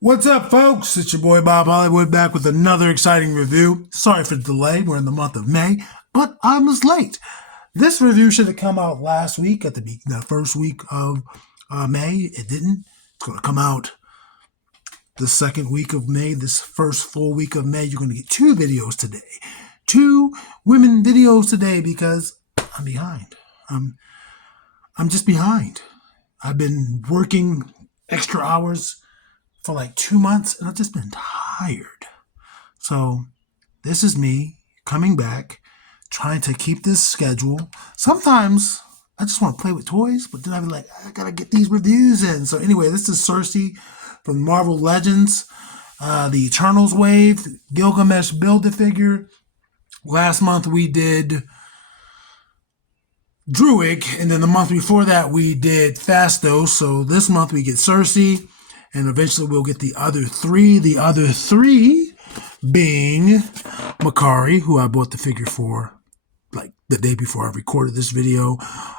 What's up, folks? It's your boy Bob Hollywood back with another exciting review. Sorry for the delay. We're in the month of May, but I was late. This review should have come out last week at the first week of May. It didn't. It's going to come out the second week of May. This first full week of May, you're going to get two videos today. Two women videos today because I'm behind. I'm just behind. I've been working extra hours for like 2 months, and I've just been tired. So this is me coming back, trying to keep this schedule. Sometimes I just want to play with toys, but then I'll be like, I gotta get these reviews in. So anyway, this is Sersi from Marvel Legends, the Eternals wave, Gilgamesh Build-A-Figure. Last month we did Druid, and then the month before that we did Fastos. So this month we get Sersi, and eventually we'll get the other three. The other three being Makari, who I bought the figure for like the day before I recorded this video.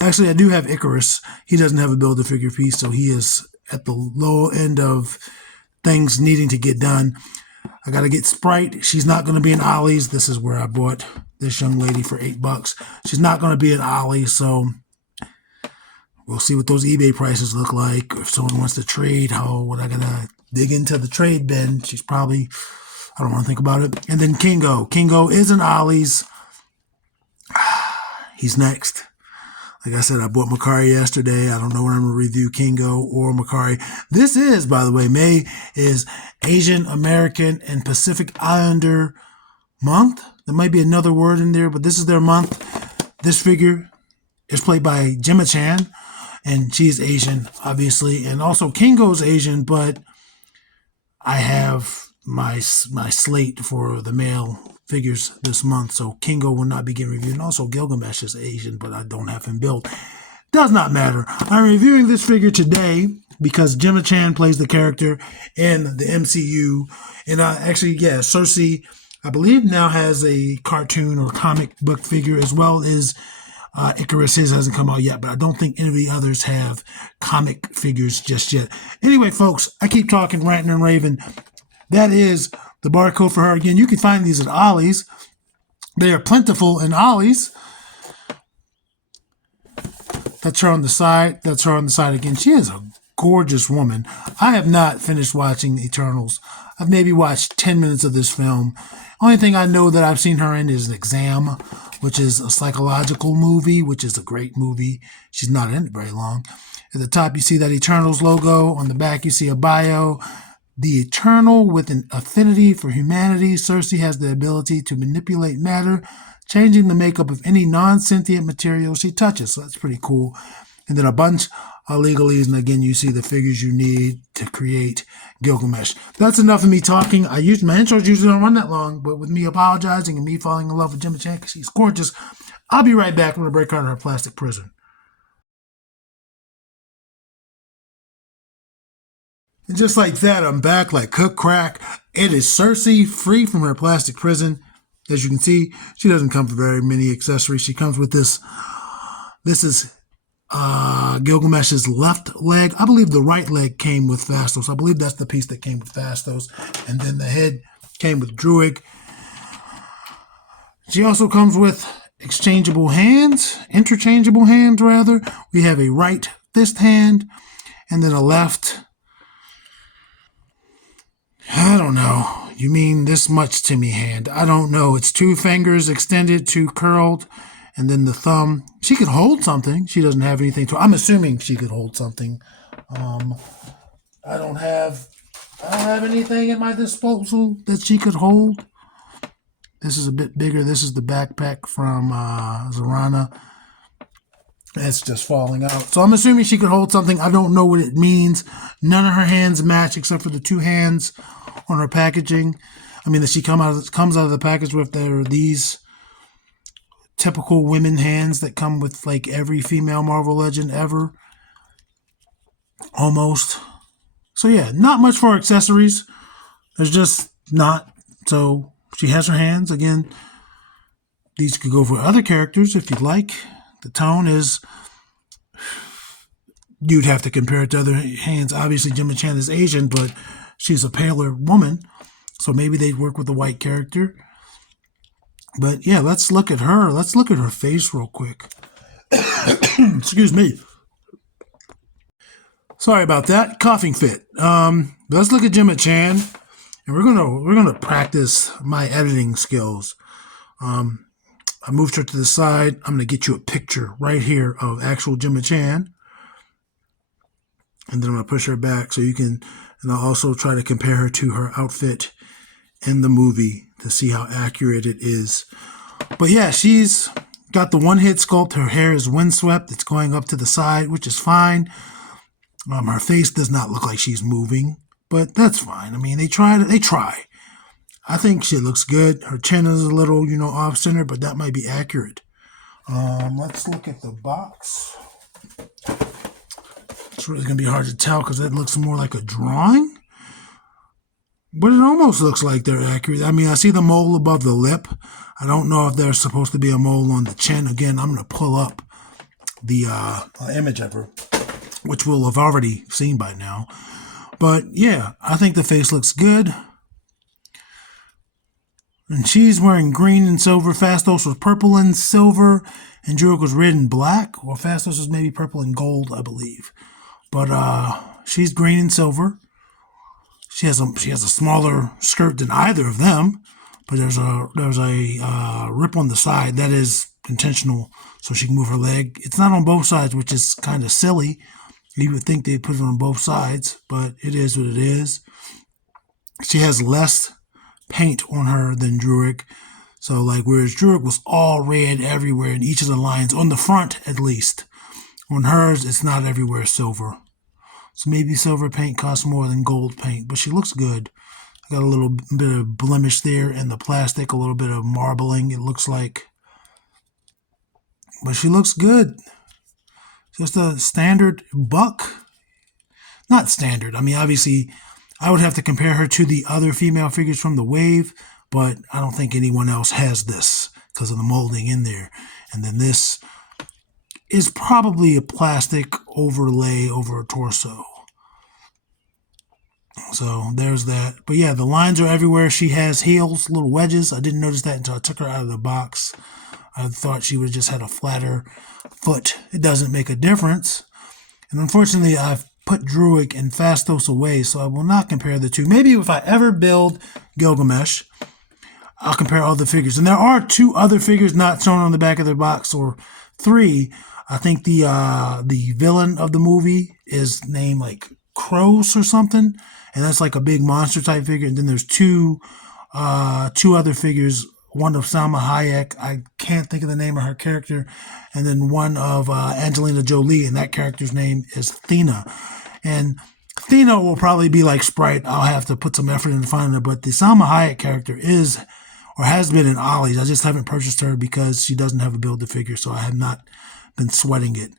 Actually, I do have Icarus. He doesn't have a Build-A-Figure piece, so he is at the low end of things needing to get done. I got to get Sprite. She's not going to be in Ollie's. This is where I bought this young lady for $8. She's not going to be in Ollie's, so we'll see what those eBay prices look like. If someone wants to trade, what I gotta dig into the trade bin. She's probably, I don't want to think about it. And then Kingo. Kingo is in Ollie's. He's next. Like I said, I bought Makari yesterday. I don't know when I'm going to review Kingo or Makari. This is, by the way, May is Asian American and Pacific Islander month. There might be another word in there, but this is their month. This figure is played by Gemma Chan, and she is Asian, obviously. And also Kingo's Asian, but I have my slate for the male figures this month, so Kingo will not be getting reviewed. And also Gilgamesh is Asian, but I don't have him built. Does not matter. I'm reviewing this figure today because Gemma Chan plays the character in the MCU. And actually, yeah, Sersi, I believe, now has a cartoon or comic book figure, as well as Icarus. His hasn't come out yet, but I don't think any of the others have comic figures just yet. Anyway, folks, I keep talking, ranting, and raving. That is the barcode for her. Again, you can find these at Ollie's. They are plentiful in Ollie's. That's her on the side. That's her on the side again. She is a gorgeous woman. I have not finished watching Eternals. I've maybe watched 10 minutes of this film. Only thing I know that I've seen her in is Exam, which is a psychological movie, which is a great movie. She's not in it very long. At the top, you see that Eternals logo. On the back, you see a bio. The Eternal with an affinity for humanity, Sersi has the ability to manipulate matter, changing the makeup of any non-sentient material she touches. So that's pretty cool. And then a bunch of legalese, and again, you see the figures you need to create Gilgamesh. That's enough of me talking. My intros usually don't run that long, but with me apologizing and me falling in love with Gemma Chan because she's gorgeous, I'll be right back. I'm going to break out of her plastic prison. And just like that, I'm back like cook crack. It is Sersi, free from her plastic prison. As you can see, she doesn't come with very many accessories. She comes with this. This is Gilgamesh's left leg. I believe the right leg came with Fastos. I believe that's the piece that came with Fastos. And then the head came with Druid. She also comes with interchangeable hands, rather. We have a right fist hand and then a left. I don't know. You mean this much to me hand? I don't know. It's two fingers extended, two curled, and then the thumb. She could hold something. She doesn't have anything to. I'm assuming she could hold something. I don't have anything at my disposal that she could hold. This is a bit bigger. This is the backpack from Zarana. It's just falling out. So I'm assuming she could hold something. I don't know what it means. None of her hands match except for the two hands on her packaging. I mean, that she comes out of the package with. There are these typical women hands that come with like every female Marvel Legend ever. Almost. So yeah, not much for accessories. There's just not. So she has her hands. Again, these could go for other characters if you'd like. The tone is, you'd have to compare it to other hands. Obviously, Gemma Chan is Asian, but she's a paler woman, so maybe they'd work with a white character. But yeah, let's look at her. Let's look at her face real quick. Excuse me. Sorry about that. Coughing fit. Let's look at Gemma Chan, and we're gonna practice my editing skills. I moved her to the side. I'm gonna get you a picture right here of actual Gemma Chan, and then I'm gonna push her back so you can. And I'll also try to compare her to her outfit in the movie to see how accurate it is. But yeah, she's got the one hit sculpt. Her hair is windswept. It's going up to the side, which is fine. Her face does not look like she's moving, but that's fine. I mean, they try. I think she looks good. Her chin is a little, off center, but that might be accurate. Let's look at the box. It's really going to be hard to tell because it looks more like a drawing. But it almost looks like they're accurate. I mean, I see the mole above the lip. I don't know if there's supposed to be a mole on the chin. Again, I'm going to pull up the image of her, which we'll have already seen by now. But yeah, I think the face looks good. And she's wearing green and silver. Fastos was purple and silver. And Druig was red and black. Or Fastos was maybe purple and gold, I believe. But she's green and silver. She has a smaller skirt than either of them, but there's a rip on the side that is intentional, so she can move her leg. It's not on both sides, which is kind of silly. You would think they'd put it on both sides, but it is what it is. She has less paint on her than Druig, so whereas Druig was all red everywhere in each of the lines on the front at least, on hers it's not everywhere silver. So maybe silver paint costs more than gold paint, but she looks good. I got a little bit of blemish there in the plastic, a little bit of marbling, it looks like. But she looks good. Just a standard buck. Not standard. I mean, obviously, I would have to compare her to the other female figures from the wave, but I don't think anyone else has this because of the molding in there. And then this is probably a plastic overlay over a torso. So there's that. But yeah, the lines are everywhere. She has heels, little wedges. I didn't notice that until I took her out of the box. I thought she would have just had a flatter foot. It doesn't make a difference. And unfortunately, I've put Druig and Fastos away, so I will not compare the two. Maybe if I ever build Gilgamesh, I'll compare all the figures. And there are 2 other figures not shown on the back of the box, or 3. I think the villain of the movie is named Kroos or something, and that's like a big monster type figure. And then there's 2 other figures, one of Salma Hayek, I can't think of the name of her character, and then one of Angelina Jolie, and that character's name is Thena. And Thena will probably be like Sprite. I'll have to put some effort into finding her, but the Salma Hayek character is or has been in Ollie's. I just haven't purchased her because she doesn't have a Build-A-Figure, so I have not been sweating it.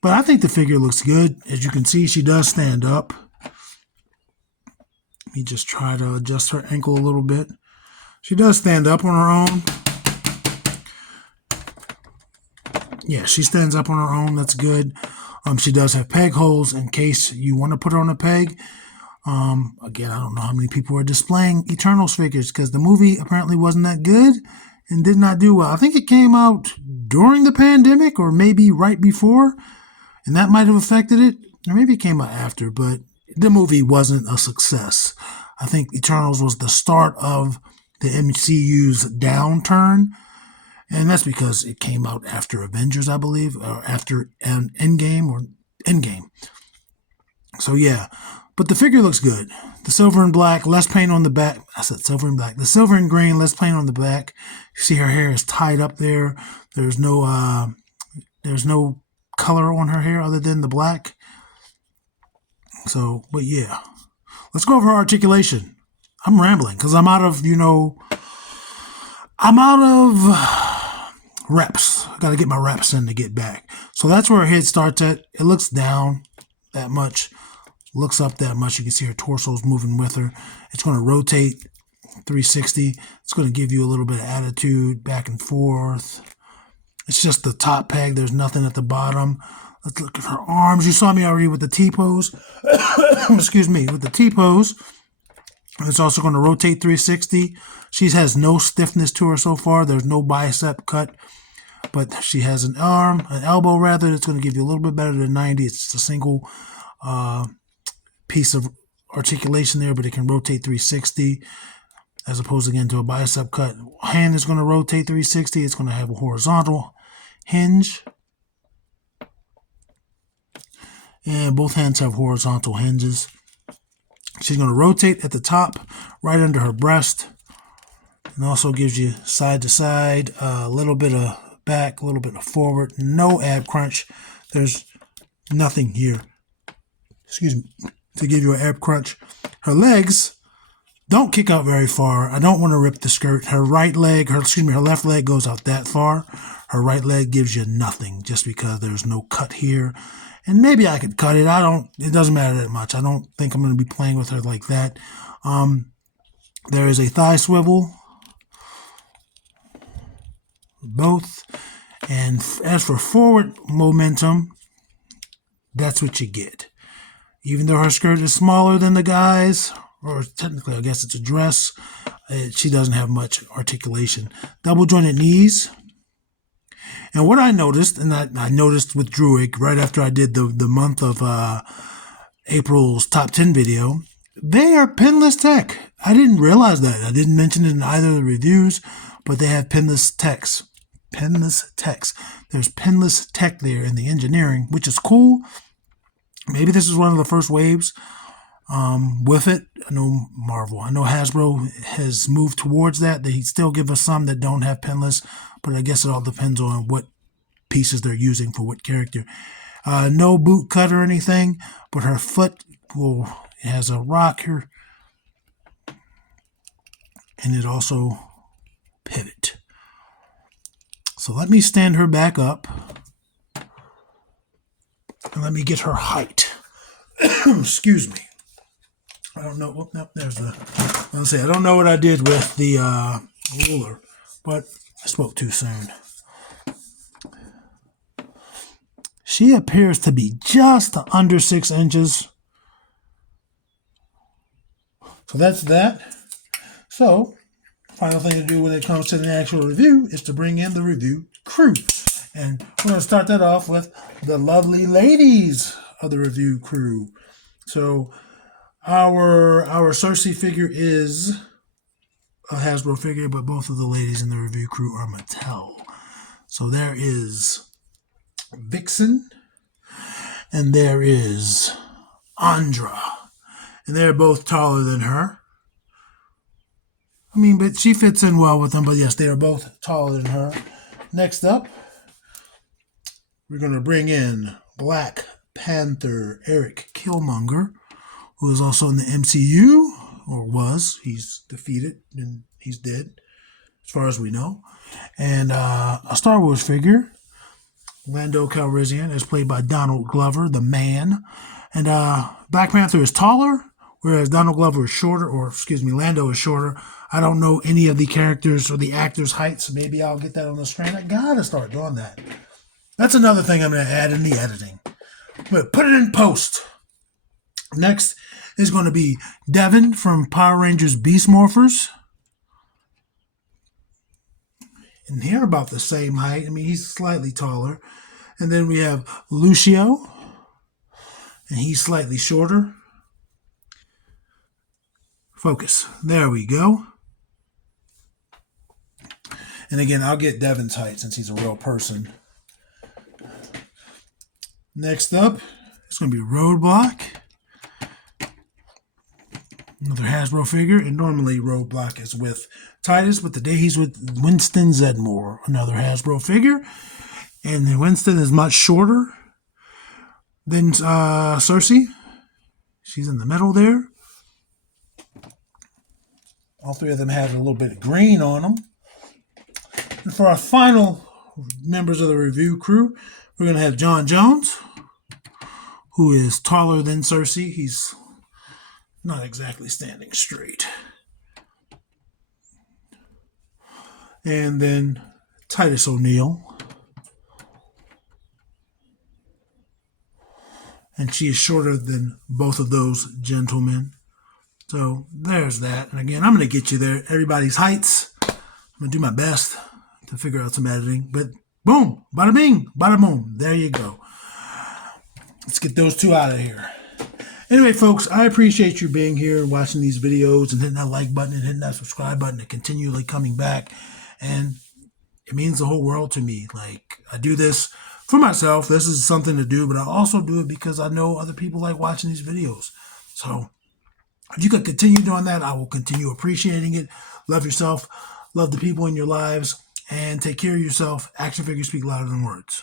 But I think the figure looks good. As you can see, she does stand up. Let me just try to adjust her ankle a little bit. She does stand up on her own. Yeah, she stands up on her own. That's good. She does have peg holes in case you want to put her on a peg. Again, I don't know how many people are displaying Eternals figures because the movie apparently wasn't that good and did not do well. I think it came out during the pandemic or maybe right before, and that might have affected it. Or maybe it came out after, but the movie wasn't a success. I think Eternals was the start of the MCU's downturn, and that's because it came out after Avengers, I believe, or after Endgame. So yeah, but the figure looks good. The silver and black, less paint on the back. I said silver and black. The silver and green, less paint on the back. You see her hair is tied up there. There's no color on her hair other than the black. So, but yeah, let's go over her articulation. I'm rambling because I'm out of reps. I got to get my reps in to get back. So that's where her head starts at. It looks down that much, looks up that much. You can see her torso is moving with her. It's going to rotate 360. It's going to give you a little bit of attitude back and forth. It's just the top peg. There's nothing at the bottom. Let's look at her arms. You saw me already with the T-pose. Excuse me, with the T-pose. It's also going to rotate 360. She has no stiffness to her so far. There's no bicep cut, but she has an elbow rather, that's going to give you a little bit better than 90. It's just a single piece of articulation there, but it can rotate 360 as opposed again to a bicep cut. Hand is going to rotate 360. It's going to have a horizontal hinge. And both hands have horizontal hinges. She's going to rotate at the top, right under her breast, and also gives you side to side, a little bit of back, a little bit of forward, no ab crunch. There's nothing here, excuse me, to give you an ab crunch. Her legs don't kick out very far. I don't want to rip the skirt. Her right leg, her left leg goes out that far. Her right leg gives you nothing just because there's no cut here. And maybe I could cut it. It doesn't matter that much. I don't think I'm going to be playing with her like that. There is a thigh swivel, both. And as for forward momentum, that's what you get. Even though her skirt is smaller than the guys, or technically I guess it's a dress, she doesn't have much articulation. Double jointed knees. And what I noticed, and I noticed with Druid right after I did the month of April's top 10 video, they are pinless tech. I didn't realize that. I didn't mention it in either of the reviews, but they have pinless techs. Pinless techs. There's pinless tech there in the engineering, which is cool. Maybe this is one of the first waves with it. I know Hasbro has moved towards that. They still give us some that don't have pinless, but I guess it all depends on what pieces they're using for what character. No boot cut or anything, but her foot has a rocker, and it also pivot. So let me stand her back up, and let me get her height. Excuse me. I don't know. Oh, no, there's the. I don't know what I did with the ruler, but I spoke too soon. She appears to be just under 6 inches. So that's that. So, final thing to do when it comes to the actual review is to bring in the review crew. And we're going to start that off with the lovely ladies of the review crew. So, our Sersi figure is a Hasbro figure, but both of the ladies in the review crew are Mattel. So there is Vixen, and there is Andra, and they're both taller than her. I mean, but she fits in well with them, but yes, they are both taller than her. Next up, we're going to bring in Black Panther Eric Killmonger, who is also in the MCU, or was. He's defeated, and he's dead, as far as we know. And a Star Wars figure, Lando Calrissian, is played by Donald Glover, the man. And Black Panther is taller, whereas Donald Glover is shorter, Lando is shorter. I don't know any of the characters or the actors' heights. So maybe I'll get that on the screen. I gotta start doing that. That's another thing I'm going to add in the editing. But put it in post. Next is going to be Devin from Power Rangers Beast Morphers. And they're about the same height. I mean, he's slightly taller. And then we have Lucio, and he's slightly shorter. Focus. There we go. And again, I'll get Devin's height since he's a real person. Next up, it's going to be Roadblock. Another Hasbro figure, and normally Roadblock is with Titus, but today he's with Winston Zedmore, another Hasbro figure. And Winston is much shorter than Sersi. She's in the middle there. All three of them have a little bit of green on them. And for our final members of the review crew, we're going to have John Jones, who is taller than Sersi. He's not exactly standing straight. And then Titus O'Neil. And she is shorter than both of those gentlemen. So there's that. And again, I'm going to get you there. Everybody's heights. I'm going to do my best to figure out some editing. But boom, bada bing, bada boom. There you go. Let's get those two out of here. Anyway, folks, I appreciate you being here and watching these videos and hitting that like button and hitting that subscribe button and continually coming back. And it means the whole world to me. Like, I do this for myself. This is something to do, but I also do it because I know other people like watching these videos. So if you could continue doing that, I will continue appreciating it. Love yourself. Love the people in your lives. And take care of yourself. Action figures speak louder than words.